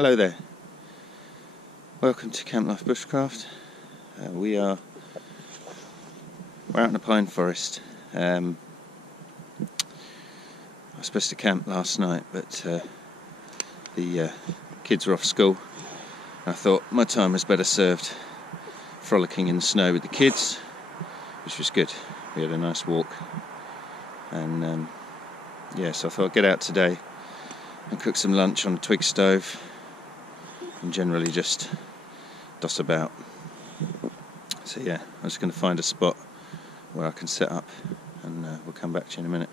Hello there. Welcome to Camp Life Bushcraft. We're out in a pine forest. I was supposed to camp last night, but the kids were off school. I thought my time was better served frolicking in the snow with the kids, which was good. We had a nice walk, and so I thought I'd get out today and cook some lunch on a twig stove and generally just doss about. So yeah, I'm just going to find a spot where I can set up, and we'll come back to you in a minute.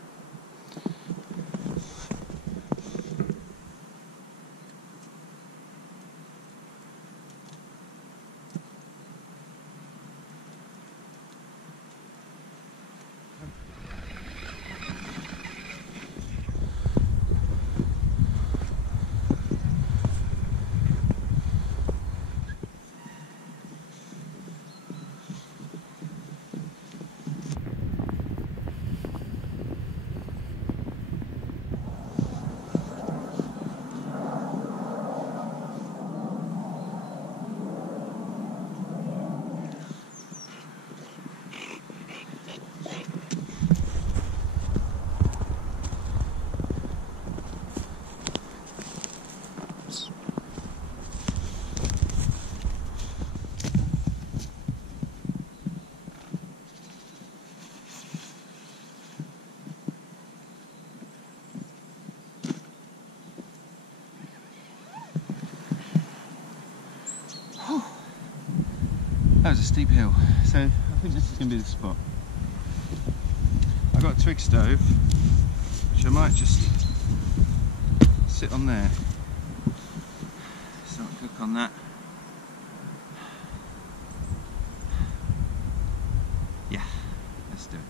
That was a steep hill, so I think this is going to be the spot. I've got a twig stove, which I might just sit on there, start to cook on that. Yeah, let's do it.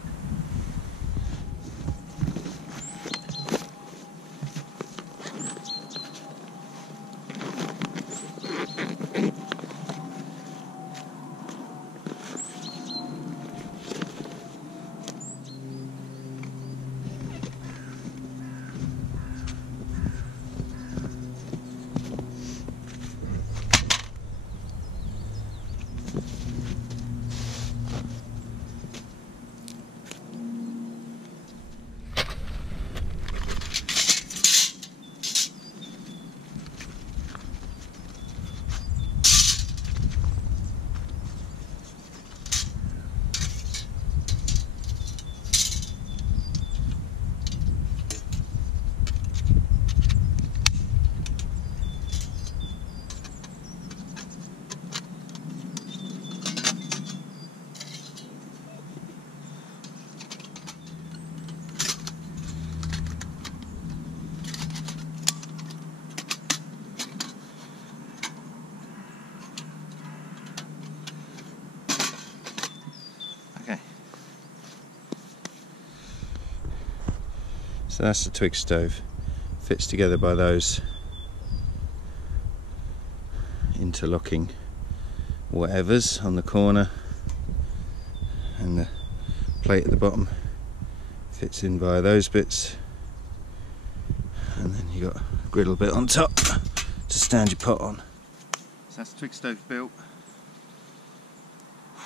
So that's the twig stove, fits together by those interlocking whatevers on the corner, and the plate at the bottom fits in via those bits, and then you got a griddle bit on top to stand your pot on. So that's the twig stove built.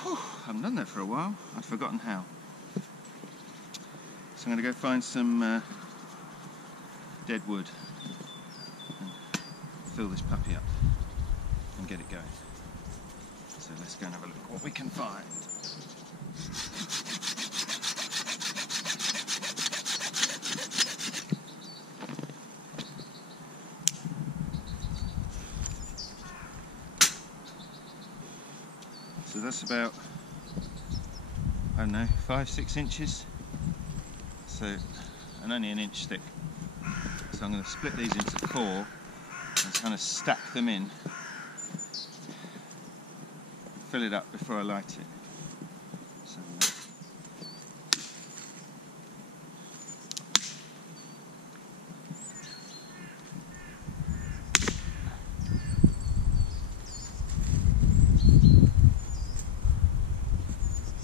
Whew, I haven't done that for a while, I'd forgotten how. So I'm going to go find some dead wood and fill this puppy up and get it going. So let's go and have a look at what we can find. So that's about, I don't know, 5-6 inches. So, and only an inch thick. So I'm going to split these into 4 and kind of stack them in, fill it up before I light it. So,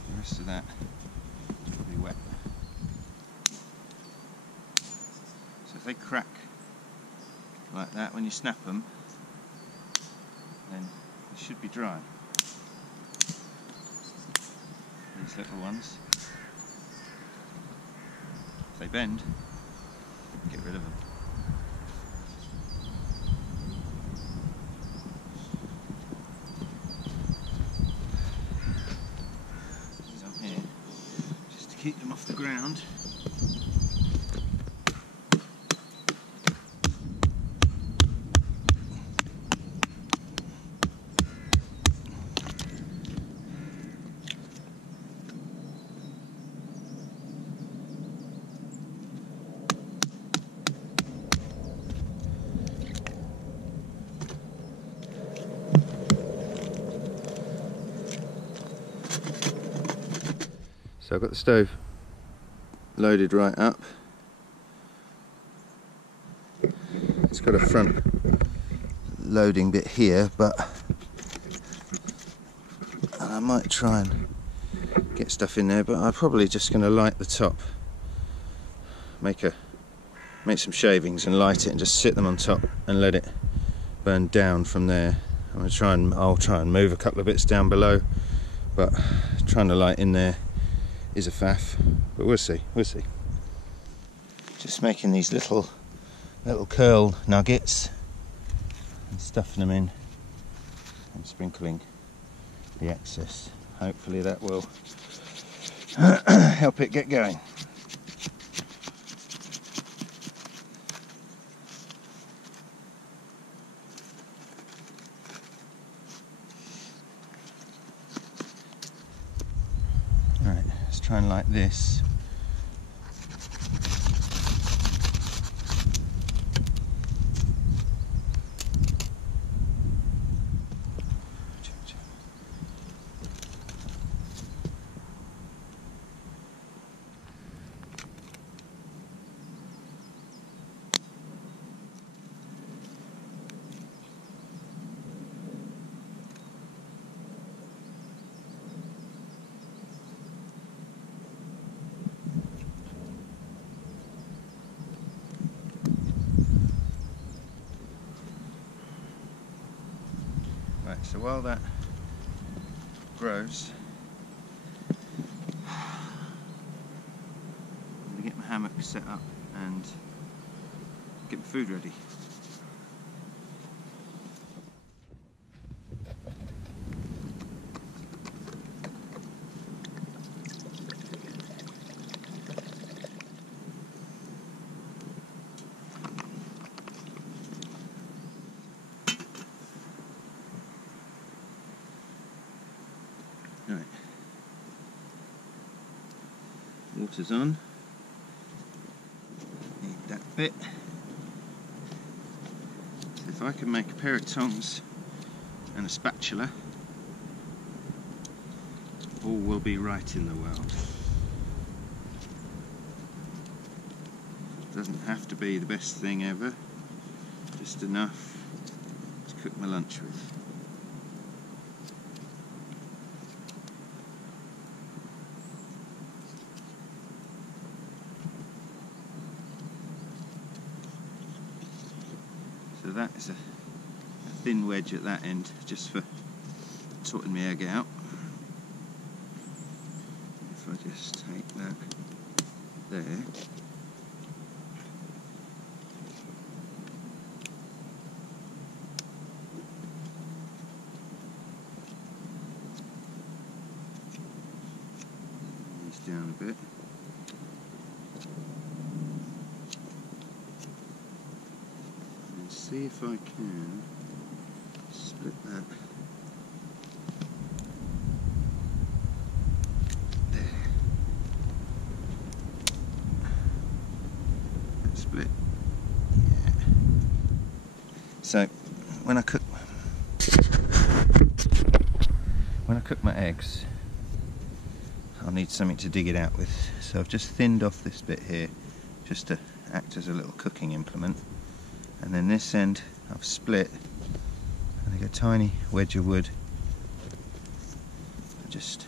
the rest of that is probably wet. So if they crack like that when you snap them, then it should be dry. These little ones, if they bend, get rid of them. These on here, just to keep them off the ground. So I've got the stove loaded right up. It's got a front loading bit here, but I might try and get stuff in there, but I'm probably just going to light the top. Make some shavings and light it and just sit them on top and let it burn down from there. I'll try and move a couple of bits down below, but trying to light in there is a faff, but we'll see. Just making these little curl nuggets and stuffing them in and sprinkling the excess. Hopefully that will help it get going. Right, let's try and light this. Right, so while that grows, I'm going to get my hammock set up and get my food ready. Right, water's on, need that bit. So if I can make a pair of tongs and a spatula, all will be right in the world. Doesn't have to be the best thing ever, just enough to cook my lunch with. So that is a thin wedge at that end, just for sorting my egg out. If I just take that there, these down a bit. See if I can split that there. That split. Yeah. So when I cook my eggs, I'll need something to dig it out with. So I've just thinned off this bit here, just to act as a little cooking implement. And then this end I've split, and I get a tiny wedge of wood. I just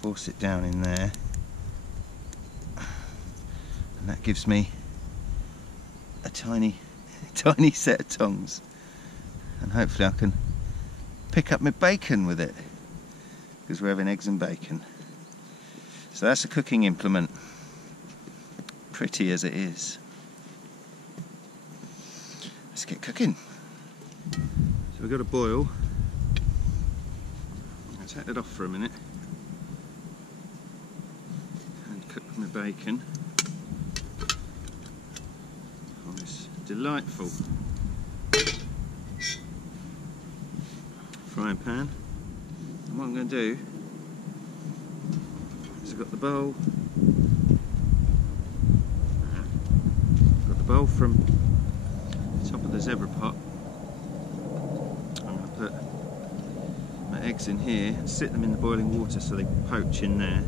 force it down in there, and that gives me a tiny set of tongs, and hopefully I can pick up my bacon with it, because we're having eggs and bacon. So that's a cooking implement, pretty as it is. Let's get cooking. So we've got a boil. I'll take that off for a minute and cook my bacon on this delightful frying pan. And what I'm going to do is I've got the bowl. Got the bowl from the top of the zebra pot. I'm going to put my eggs in here and sit them in the boiling water so they poach in there,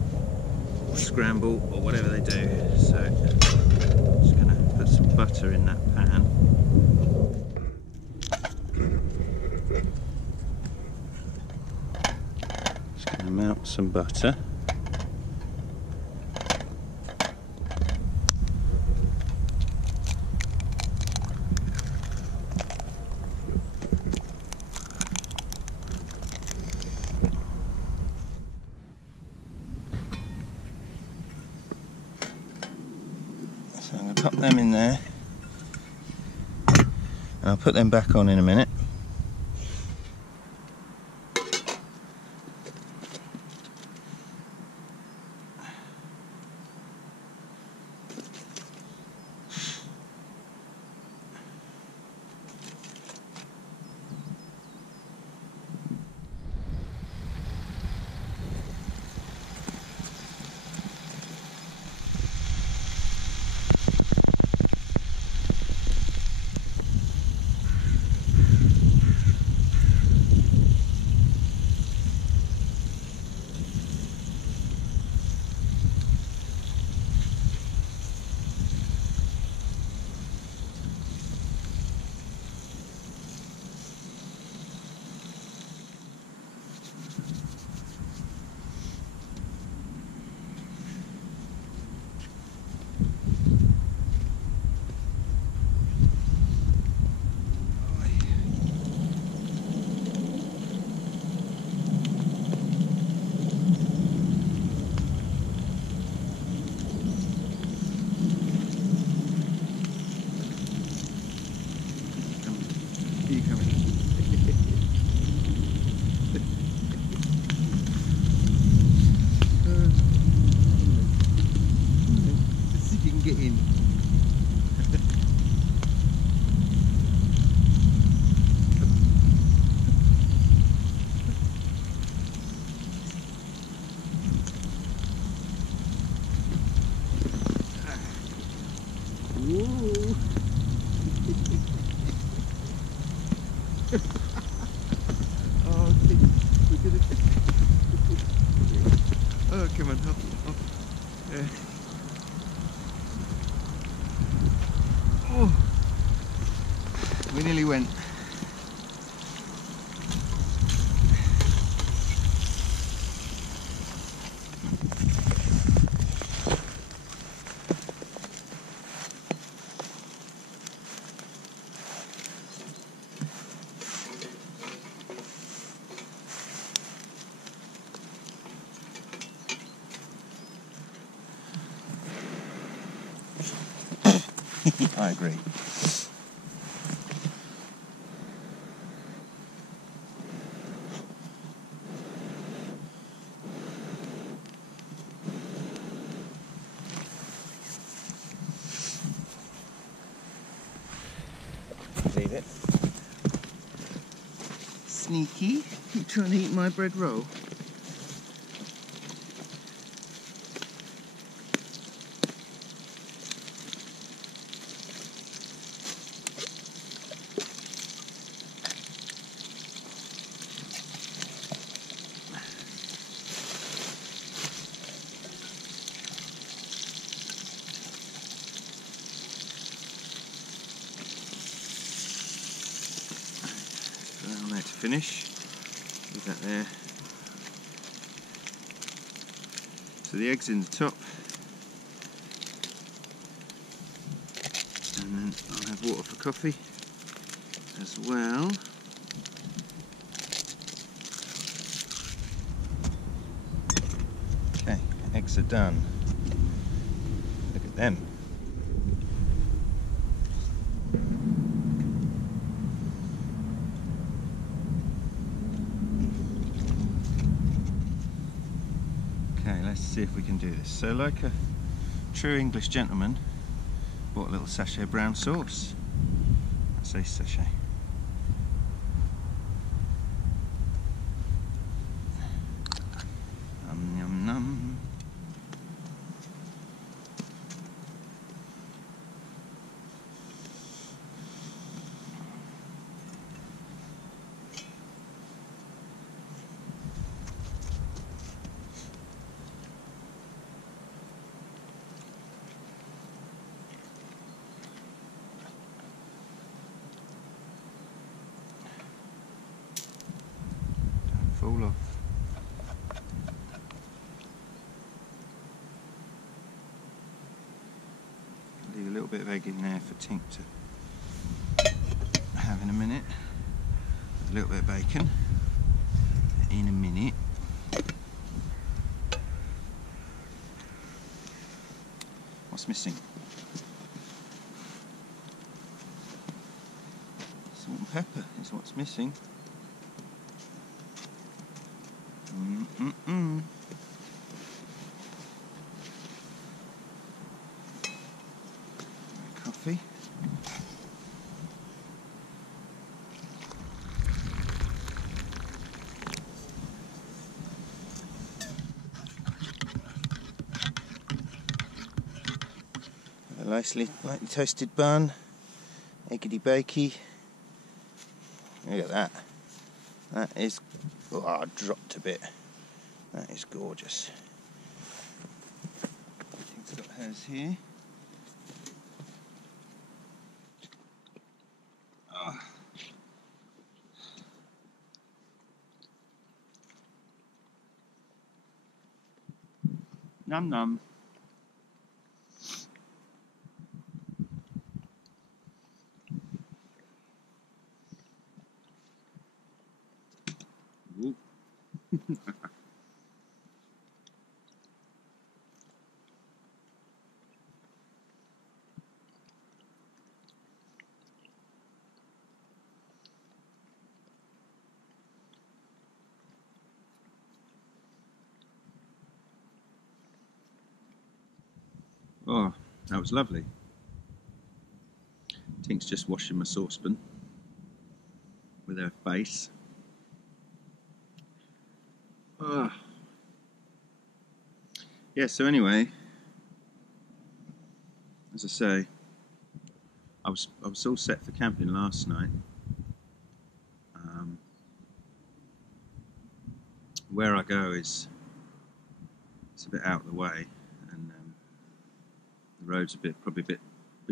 or scramble, or whatever they do. So I'm just going to put some butter in that pan. Just going to melt some butter. So I'm going to pop them in there, and I'll put them back on in a minute. Get in. Whoa. Oh, oh, come on, hop, hop. Oh, we nearly went. I agree. Leave it. Sneaky, keep trying to eat my bread roll. On there to finish. Leave that there. So the egg's in the top, and then I'll have water for coffee as well. eggs are done. Look at them. Okay, let's see if we can do this. So, like a true English gentleman, bought a little sachet of brown sauce. I say sachet. Num num num. Fall off. Leave a little bit of egg in there for Tink to have in a minute. A little bit of bacon in a minute. What's missing? Salt and pepper is what's missing. Coffee. A lightly toasted bun. Eggity bakey. Look at that. That is... oh, I dropped a bit. That is gorgeous. Tink's got hers here. Oh. Num num. Oh, that was lovely. Tink's just washing my saucepan with her face. Oh. Yeah, so anyway, as I say, I was all set for camping last night. Where I go it's a bit out of the way, and the road's been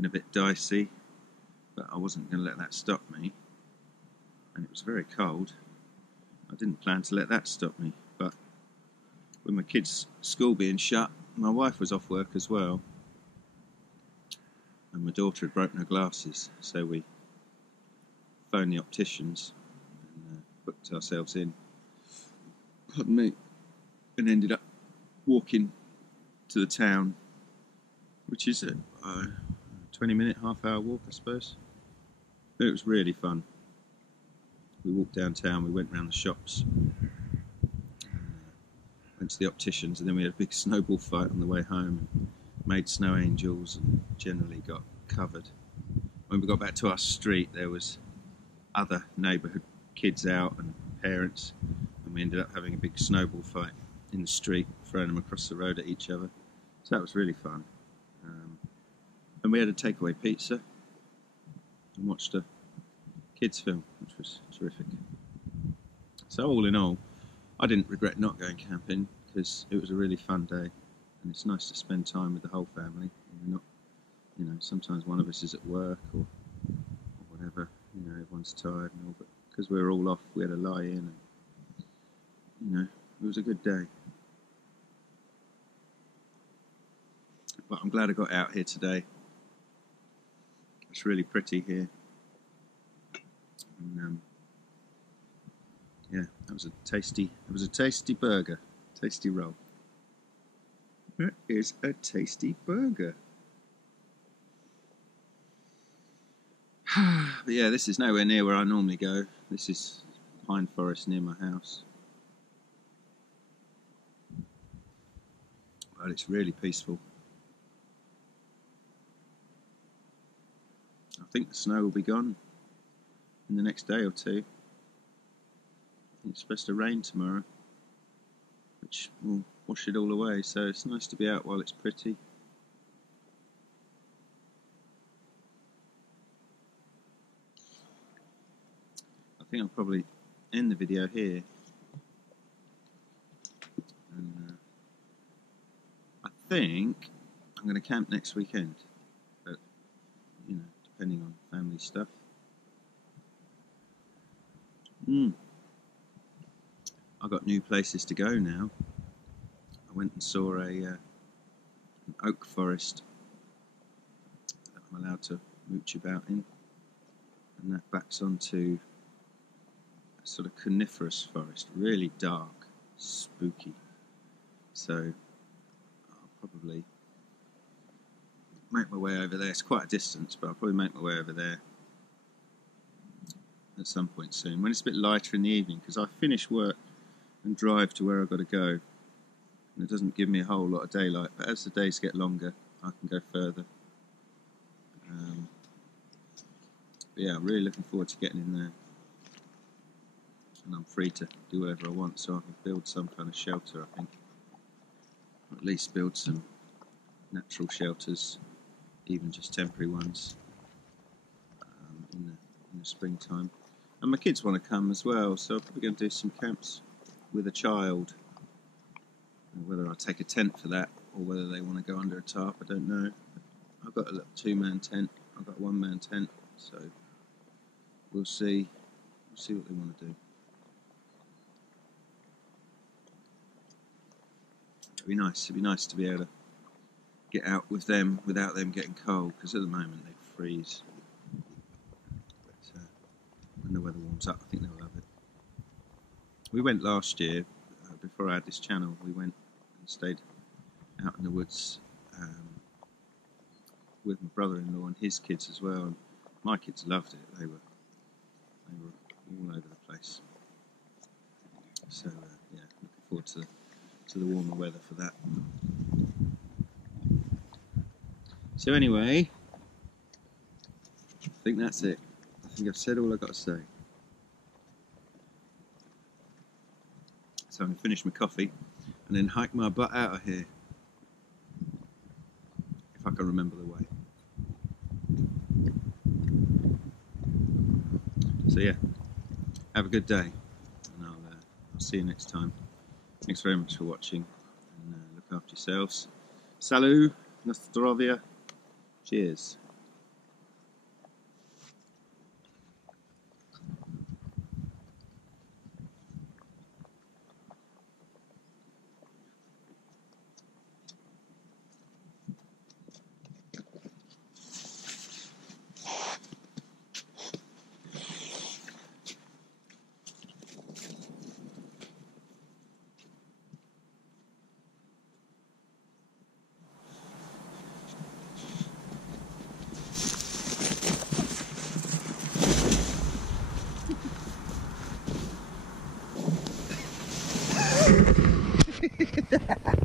a bit dicey, but I wasn't going to let that stop me. And it was very cold. I didn't plan to let that stop me, but with my kids' school being shut, my wife was off work as well, and my daughter had broken her glasses, so we phoned the opticians and booked ourselves in. Pardon me. And ended up walking to the town, which is a 20-minute, half-hour walk, I suppose. But it was really fun. We walked downtown, we went round the shops, went to the opticians, and then we had a big snowball fight on the way home, and made snow angels, and generally got covered. When we got back to our street, there was other neighbourhood kids out and parents, and we ended up having a big snowball fight in the street, throwing them across the road at each other. So that was really fun. And we had a takeaway pizza and watched a kids film, which was terrific. So all in all, I didn't regret not going camping, because it was a really fun day, and it's nice to spend time with the whole family. And we're not, sometimes one of us is at work or whatever, everyone's tired and all, but because we were all off, we had a lie in, and it was a good day. But I'm glad I got out here today. It's really pretty here. And yeah, it was a tasty burger, tasty roll. That is a tasty burger. But yeah, this is nowhere near where I normally go. This is pine forest near my house. But it's really peaceful. I think the snow will be gone in the next day or two. It's supposed to rain tomorrow, which will wash it all away, so it's nice to be out while it's pretty. I think I'll probably end the video here, and I think I'm going to camp next weekend, but you know, depending on family stuff. I've got new places to go now. I went and saw an oak forest that I'm allowed to mooch about in, and that backs onto a sort of coniferous forest, really dark, spooky. So I'll probably make my way over there. It's quite a distance, but I'll probably make my way over there at some point soon, when it's a bit lighter in the evening, because I finish work and drive to where I've got to go, and it doesn't give me a whole lot of daylight, but as the days get longer I can go further. But yeah, I'm really looking forward to getting in there, and I'm free to do whatever I want, so I can build some kind of shelter, I think, or at least build some natural shelters, even just temporary ones, in the springtime. And my kids want to come as well, so I'm probably going to do some camps with a child. Whether I take a tent for that or whether they want to go under a tarp, I don't know. I've got a little 2-man tent, I've got a 1-man tent, so we'll see. We'll see what they want to do. It'd be nice to be able to get out with them without them getting cold, because at the moment they freeze. But when the weather warms up, I think they'll love it. We went last year, before I had this channel, we went and stayed out in the woods with my brother-in-law and his kids as well, and my kids loved it. They were all over the place. So yeah, looking forward to the warmer weather for that. So anyway, I think that's it. I think I've said all I've got to say. So I'm going to finish my coffee and then hike my butt out of here, if I can remember the way. So yeah, have a good day, and I'll see you next time. Thanks very much for watching, and look after yourselves. Salut, na zdrowie, cheers. Ha ha ha!